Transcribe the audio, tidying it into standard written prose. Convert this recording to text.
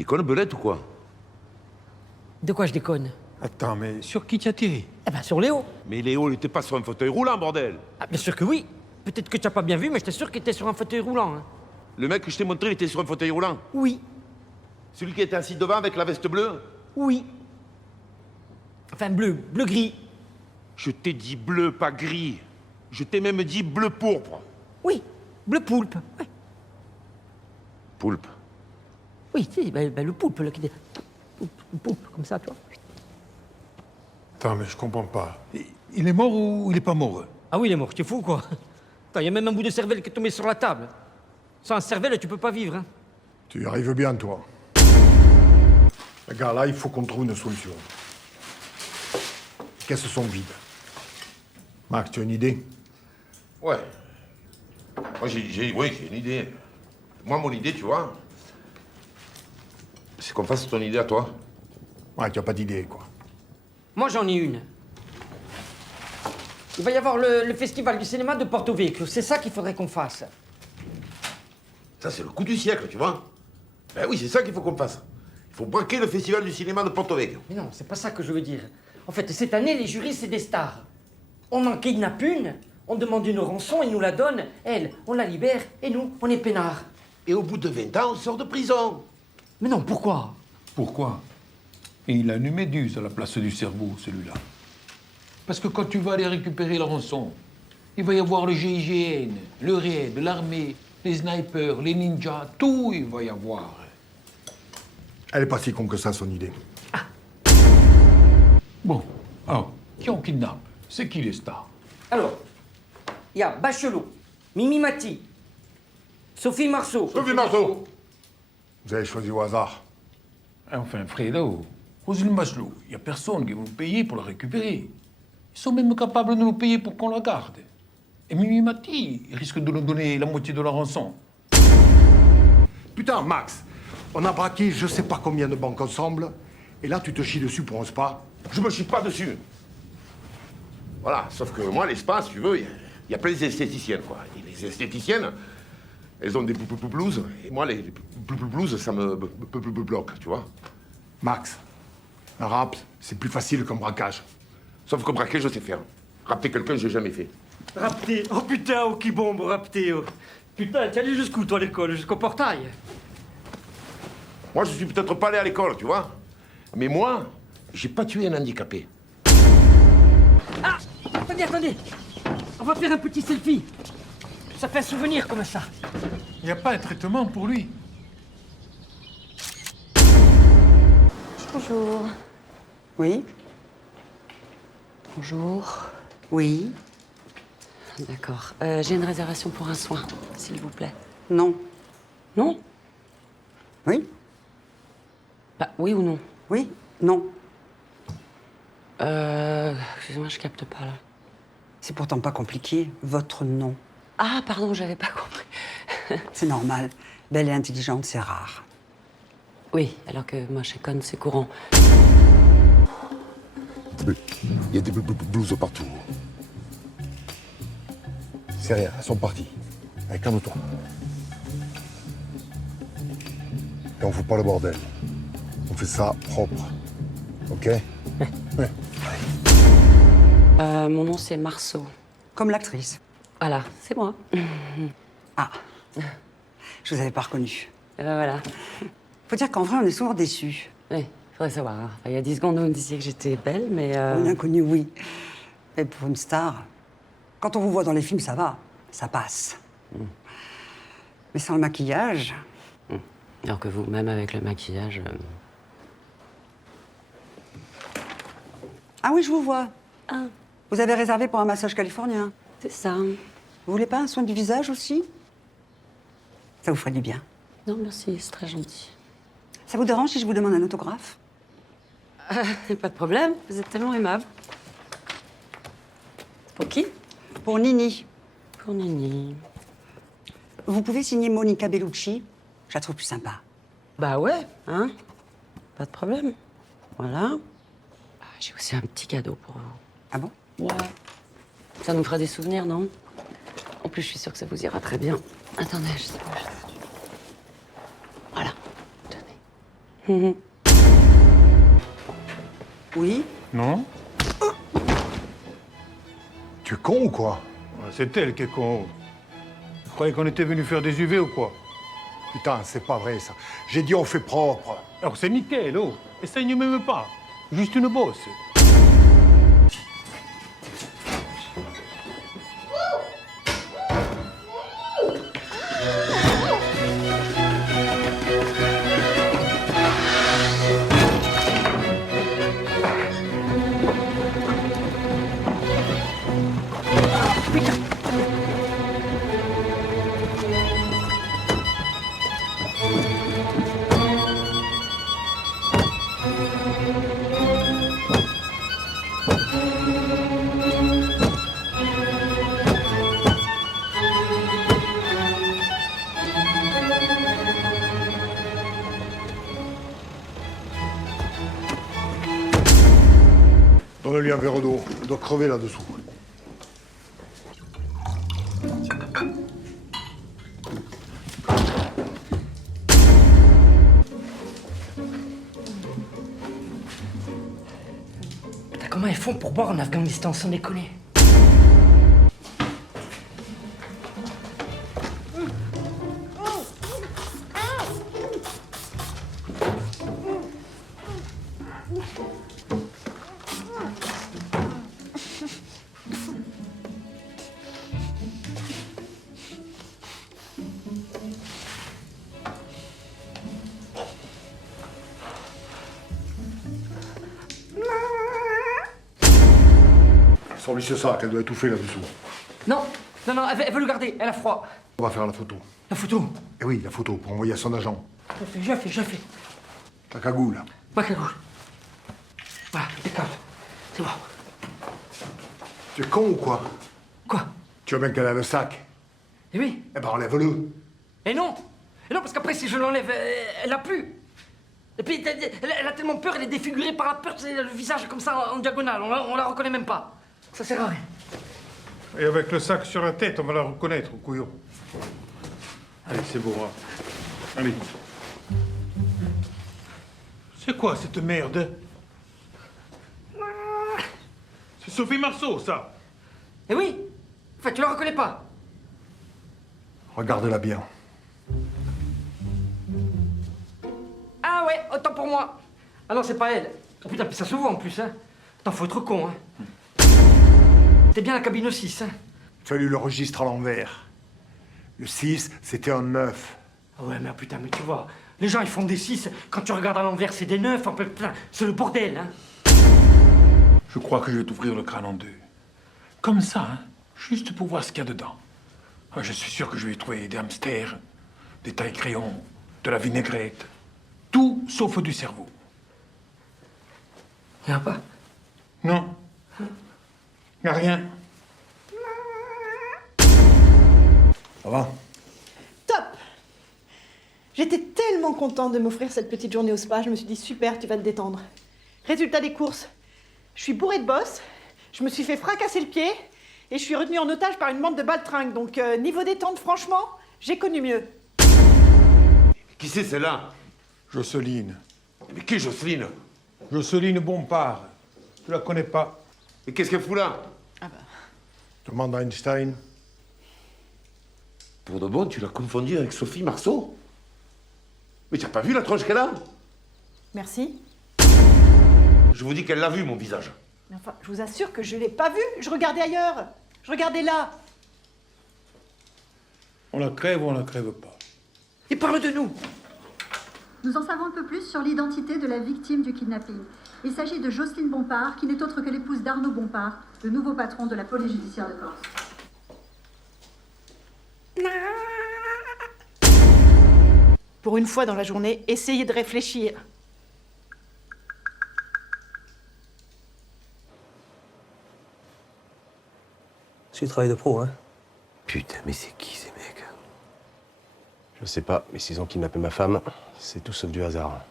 déconnes, belette ou quoi? De quoi je déconne? Attends, mais sur qui tu as tiré? Eh ben, sur Léo. Mais Léo, il était pas sur un fauteuil roulant, bordel! Ah, bien sûr que oui. Peut-être que tu n'as pas bien vu, mais j'étais sûr qu'il était sur un fauteuil roulant. Hein. Le mec que je t'ai montré, il était sur un fauteuil roulant. Oui. Celui qui était assis devant avec la veste bleue? Oui. Enfin, bleu-gris. Je t'ai dit bleu, pas gris. Je t'ai même dit bleu pourpre. Oui, bleu poulpe. Ouais. Poulpe. Oui, si, le poulpe, là, qui est... Le poulpe, comme ça, tu vois. Attends, mais je comprends pas. Il est mort ou il est pas mort? Ah oui, il est mort, tu es fou, quoi. Il y a même un bout de cervelle qui est tombé sur la table. Sans un cervelle, tu peux pas vivre, hein. Tu y arrives bien, toi. Regarde, là, il faut qu'on trouve une solution. Les caisses sont vides. Max, tu as une idée? Ouais. Moi, j'ai une idée. Moi, mon idée, tu vois, c'est qu'on fasse ton idée à toi. Ouais, tu n'as pas d'idée, quoi. Moi, j'en ai une. Il va y avoir le festival du cinéma de Porto Vecchio. C'est ça qu'il faudrait qu'on fasse. Ça, c'est le coup du siècle, tu vois. Ben oui, c'est ça qu'il faut qu'on fasse. Il faut braquer le festival du cinéma de Porto Vecchio. Mais non, c'est pas ça que je veux dire. En fait, cette année, les jurys, c'est des stars. On en kidnappe une, on demande une rançon, ils nous la donnent. Elle, on la libère, et nous, on est peinards. Et au bout de 20 ans, on sort de prison. Mais non, pourquoi? Pourquoi? Et il a une méduse à la place du cerveau, celui-là. Parce que quand tu vas aller récupérer la rançon, il va y avoir le GIGN, le RAID, l'armée, les snipers, les ninjas, tout il va y avoir. Elle est pas si con que ça, son idée. Bon, alors, qui on kidnappe? C'est qui les stars? Alors, il y a Bachelot, Mimi Mati, Sophie Marceau. Sophie Marceau. Vous avez choisi au hasard. Enfin, Fredo, Roselyne Bachelot, il n'y a personne qui va nous payer pour la récupérer. Ils sont même capables de nous payer pour qu'on la garde. Et Mimi Mati, il risque de nous donner la moitié de la rançon. Putain, Max, on a braqué je sais pas combien de banques ensemble, et là, tu te chies dessus pour un spa. Je me chie pas dessus. Voilà, sauf que moi, l'espace, si tu veux, il y a plein d'esthéticiennes, quoi. Et les esthéticiennes, elles ont des blouses, et moi, les blouses, ça me bloque, tu vois. Max, un rap, c'est plus facile qu'un braquage. Sauf que braquer, je sais faire. Rapter quelqu'un, j'ai jamais fait. Rapté. Oh putain, oh qui bombe, rapté. Oh. Putain, t'es allé jusqu'où, toi, à l'école? Jusqu'au portail? Moi, je suis peut-être pas allé à l'école, tu vois. Mais moi, j'ai pas tué un handicapé. Ah! Attendez. On va faire un petit selfie. Ça fait un souvenir comme ça. Il n'y a pas un traitement pour lui. Bonjour. Oui? Bonjour. Oui? D'accord. J'ai une réservation pour un soin, s'il vous plaît. Non. Non? Oui? Bah, oui ou non? Oui? Non. Excusez-moi, je capte pas, là. C'est pourtant pas compliqué. Votre nom. Ah, pardon, j'avais pas compris. C'est normal. Belle et intelligente, c'est rare. Oui, alors que moi, chez Con, c'est courant. Il y a des blouses partout. C'est rien, elles sont parties. Allez, calme-toi. Et on fout pas le bordel. On fait ça propre. Ok? Ouais. Mon nom, c'est Marceau. Comme l'actrice. Voilà, c'est moi. Ah. Je vous avais pas reconnu. Et ben voilà. Faut dire qu'en vrai, on est souvent déçus. Oui, faudrait savoir. Hein. Enfin, il y a 10 secondes, vous me disiez que j'étais belle, mais... Un inconnu, oui. Mais pour une star, quand on vous voit dans les films, ça va. Ça passe. Mais sans le maquillage... Alors que vous, même avec le maquillage... Ah oui, je vous vois. Ah, Vous avez réservé pour un massage californien. c'est ça. Vous voulez pas un soin du visage aussi? Ça vous ferait du bien. Non, merci, c'est très gentil. Ça vous dérange si je vous demande un autographe? Pas de problème, vous êtes tellement aimable. Pour qui? Pour Nini. Pour Nini. Vous pouvez signer Monica Bellucci? Je la trouve plus sympa. Bah ouais, hein? Pas de problème. Voilà. Ah, j'ai aussi un petit cadeau pour vous. Ah bon? Ouais. Ça nous fera des souvenirs, non? En plus, je suis sûre que ça vous ira très bien. Attendez, je sais pas. Voilà. Tenez. Oui? Non? Tu es con ou quoi? C'est elle qui est con. Vous croyez qu'on était venu faire des UV ou quoi? Putain, c'est pas vrai ça. J'ai dit on fait propre. Alors c'est nickel, oh. Essaye même pas. Juste une bosse. Donne-lui un verre d'eau. Il doit crever là-dessous. Putain, comment ils font pour boire en Afghanistan sans déconner? Sors-lui ce sac, elle doit étouffer là-dessous. Non, elle veut le garder, elle a froid. On va faire la photo. La photo. Eh oui, la photo, pour envoyer à son agent. Je fais. Ta cagoule. Ma cagoule. Voilà, impeccable. C'est bon. Tu es con ou quoi? Quoi? Tu veux bien qu'elle a le sac? Eh oui. Eh ben enlève-le. Et non, parce qu'après, si je l'enlève, elle a plus. Et puis, elle a tellement peur, elle est défigurée par la peur, c'est le visage comme ça en diagonale, on la reconnaît même pas. Ça sert à rien. Et avec le sac sur la tête, on va la reconnaître, couillon. Allez, c'est bon, hein. Allez. C'est quoi cette merde? C'est Sophie Marceau, ça. Eh oui. Enfin, tu la reconnais pas. Regarde-la bien. Ah ouais, autant pour moi. Ah non, c'est pas elle. Oh putain, puis ça se voit en plus, hein. Attends, faut être con, hein. T'es bien la cabine 6, hein. Tu as lu le registre à l'envers. Le 6, c'était un 9. Ah ouais, mais putain, mais tu vois, les gens ils font des 6, quand tu regardes à l'envers, c'est des 9, enfin, putain, c'est le bordel, hein. Je crois que je vais t'ouvrir le crâne en deux. Comme ça, hein, juste pour voir ce qu'il y a dedans. Ah, je suis sûr que je vais y trouver des hamsters, des tailles-crayons, de la vinaigrette. Tout sauf du cerveau. Y'en a pas? Non. Y a rien. Ça va? Top! J'étais tellement contente de m'offrir cette petite journée au spa, je me suis dit super, tu vas te détendre. Résultat des courses, je suis bourrée de boss, je me suis fait fracasser le pied et je suis retenue en otage par une bande de baltringues. Donc niveau détente, franchement, j'ai connu mieux. Qui c'est celle-là? Jocelyne. Mais qui est Jocelyne? Jocelyne Bompard. Tu la connais pas? Et qu'est-ce qu'elle fout là? Demande à Einstein. Pour de bon, tu l'as confondue avec Sophie Marceau? Mais tu n'as pas vu la tronche qu'elle a? Merci. Je vous dis qu'elle l'a vu, mon visage. Mais enfin, je vous assure que je l'ai pas vue, je regardais ailleurs. Je regardais là. On la crève ou on la crève pas? Et parle de nous. Nous en savons un peu plus sur l'identité de la victime du kidnapping. Il s'agit de Jocelyne Bompard, qui n'est autre que l'épouse d'Arnaud Bompard, le nouveau patron de la police judiciaire de Corse. Pour une fois dans la journée, essayez de réfléchir. C'est du travail de pro, hein? Putain, mais c'est qui ces mecs? Je sais pas, mais s'ils ont kidnappé ma femme, c'est tout sauf du hasard.